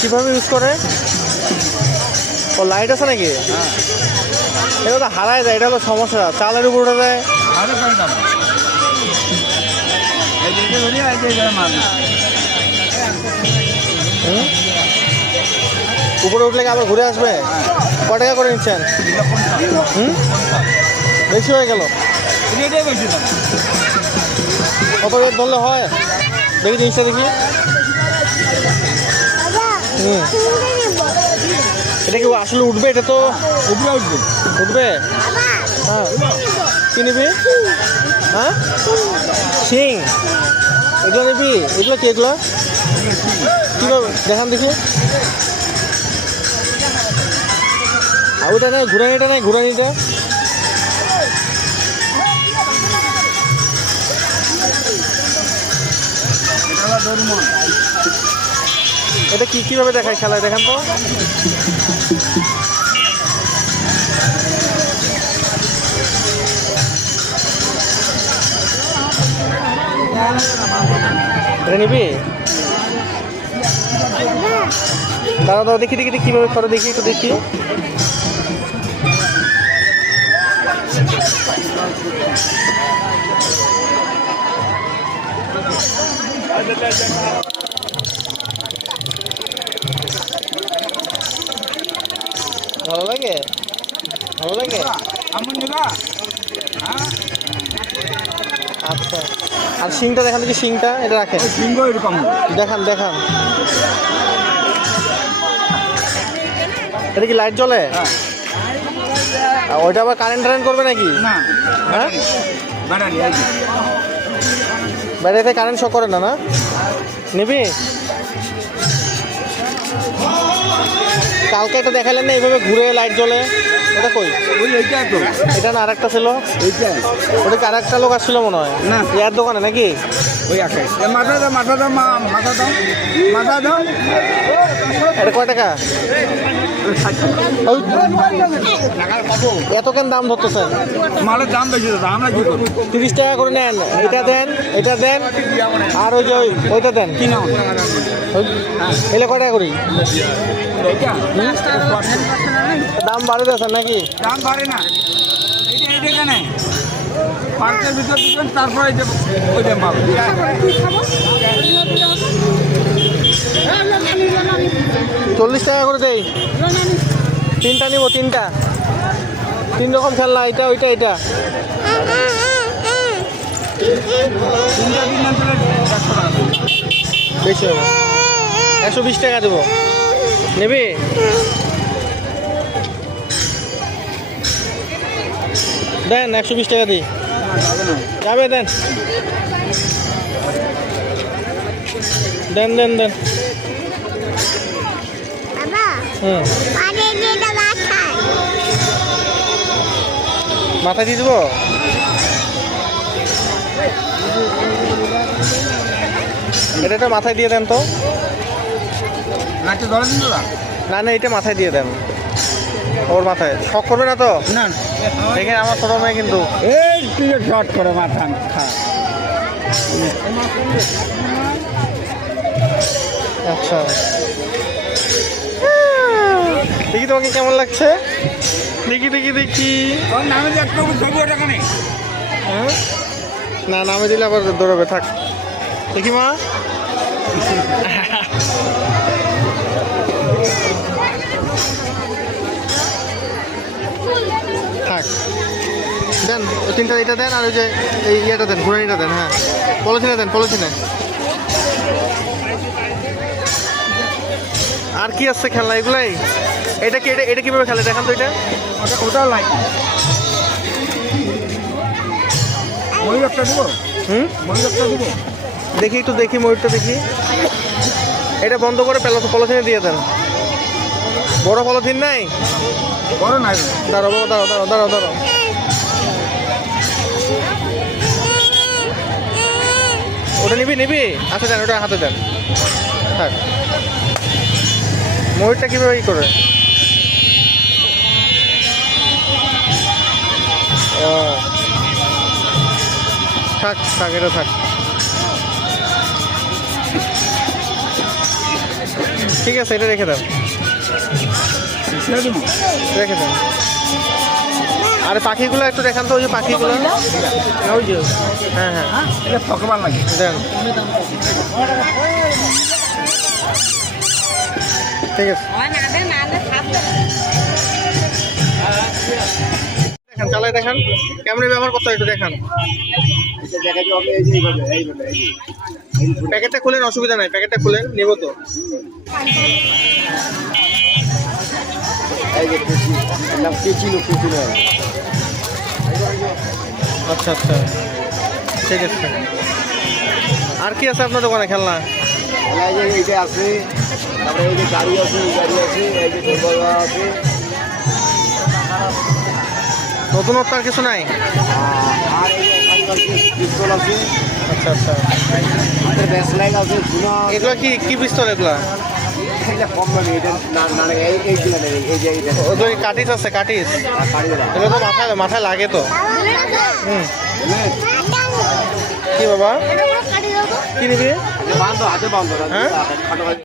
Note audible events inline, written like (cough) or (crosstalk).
কীভাবে ইউজ করে? ও লাইট আছে নাকি? হ্যাঁ। এটা তো হারায় যায় এটা হলো সমস্যা। চালের উপর উঠে যায়? উপরে উঠলে কি আবার ঘুরে আসবে? ক টাকা করে নিচ্ছেন? হুম? বেশি হয়ে গেল। কত ধরলে হয়? দেখি জিনিসটা দেখি। এটা কি আসলে উঠবে? এটা তো উপরে উঠবে। উঠবে? হ্যাঁ। কি নিবি? হ্যাঁ? শিং। এগুলো নিবি? এগুলো কি এগুলো? কীভাবে? দেখান দেখি। আর ওইটা নেই ঘুরানিটা নেই ঘুরানিটা। ডোরিমন এটা কি কীভাবে দেখায় খেলায়? দেখান তো। নিবি? দাদা দাদা, দেখি দেখি দেখি, কীভাবে করো দেখি, একটু দেখি। লাগে? ভালো লাগে? আচ্ছা। আর শিংটা দেখান দেখি শিংটা এটা রাখেন। এরকম দেখান দেখান। এটা কি লাইট জ্বলে? ওইটা আবার কারেন্ট টারেন্ট করবে নাকি? হ্যাঁ? ব্যাটারিতে কারেন্ট শক করে না না? নিবি? কালকে একটা দেখালেন না এইভাবে ঘুরে লাইট জ্বলে। ওটা কই? ওই এইটা তো। এটা না আরেকটা ছিল? এইটা। ওটা কি আরেকটা লোক আসছিল মনে হয়? না। ইয়ার দোকানে নাকি? ওই এ মাথা দাও মাথা দাও মাথা দাও মাথা দাও এটা কয় টাকা? এত কেন দাম ধরতেছেন মালের দাম বেশি আমরা কি করব? তিরিশ টাকা করে নেন। এটা দেন এটা দেন আর ওই যে ওইটা দেন। কি নাও এলে কয় টাকা করি? দাম বাড়ে দিয়েছেন নাকি? দাম বাড়ে না। কেন পার্কের ভিতর দিবেন তারপর চল্লিশ টাকা করে দেই। তিনটা নিব তিনটা। তিন রকম খেলনা এটা ওইটা এটা বেশি হবে। একশো বিশ টাকা দেবো। নেবি? দেন একশো বিশ টাকা দিই। যাবে দেন। দেন দেন দেন। মাথায় মাথায় দিয়ে দেবো? এটা মাথায় দিয়ে দেন তো। না না এটা মাথায় দিয়ে দেন। ওর মাথায়। শখ করবে না তো? না। দেখেন আমার ছোট মেয়ে কিন্তু। এই তুই শর্ট করে মাথা খা। আচ্ছা। দেখি তোমাকে কেমন লাগছে? দেখি দেখি দেখি। হ্যাঁ? না নামে দিলে আবার দৌড়াবে থাক। দেখি মা। (laughs) থাক। দেন ওই তিনটা এটা দেন আর ওই যে এই ইয়েটা দেন ঘুরানিটা দেন হ্যাঁ। পলিথিনে দেন পলিথিনে। আর কি আছে খেলনা এগুলাই? এটা কি এটা এটা কীভাবে খেলে? দেখান তো এটা। ওটা লাইট দেবো? হুম? দেবো? দেখি একটু দেখি ময়ূরটা দেখি। এটা বন্ধ করে পেলা পলিথিনে দিয়ে দেন। বড় পলিথিন নাই? বড় নাই। দাঁড়াও বাবা, দাঁড়াও দাঁড়াও দাঁড়াও দাঁড়াও। ওটা নিবি নিবি? আচ্ছা দেন ওটা হাতে দেন। থাক। ময়ূরটা কীভাবে ই করে? থাক থাক এটা থাক। ঠিক আছে এটা রেখে দেবো রেখে দেন আরে পাখিগুলো একটু দেখান তো ওই যে পাখিগুলো। ওই যে হ্যাঁ হ্যাঁ। এটা ফকবার লাগে দেন। ঠিক আছে। দেখান চালাই দেখান। কেমন ব্যবহার করতে একটু দেখান। প্যাকেটটা খুলেন অসুবিধা নাই প্যাকেটটা খুলেন নেব তো। আচ্ছা আচ্ছা। ঠিক আছে। আর কি আছে আপনার দোকানে খেলনা? এইটা আছে তারপরে এই যে গাড়ি আছে গাড়ি আছে এই যে দোলনা আছে। নতুনত্ব আর কিছু নাই? আর এই যে এখানকার যে পিস্তল আছে আচ্ছা আচ্ছা। আছে। এগুলো কি কি পিস্তল এগুলা? কাটিস আছে কাটিস। এগুলো তো মাথায় মাথায় লাগে তো। হুম। কি বাবা? কি নিবি? হ্যাঁ?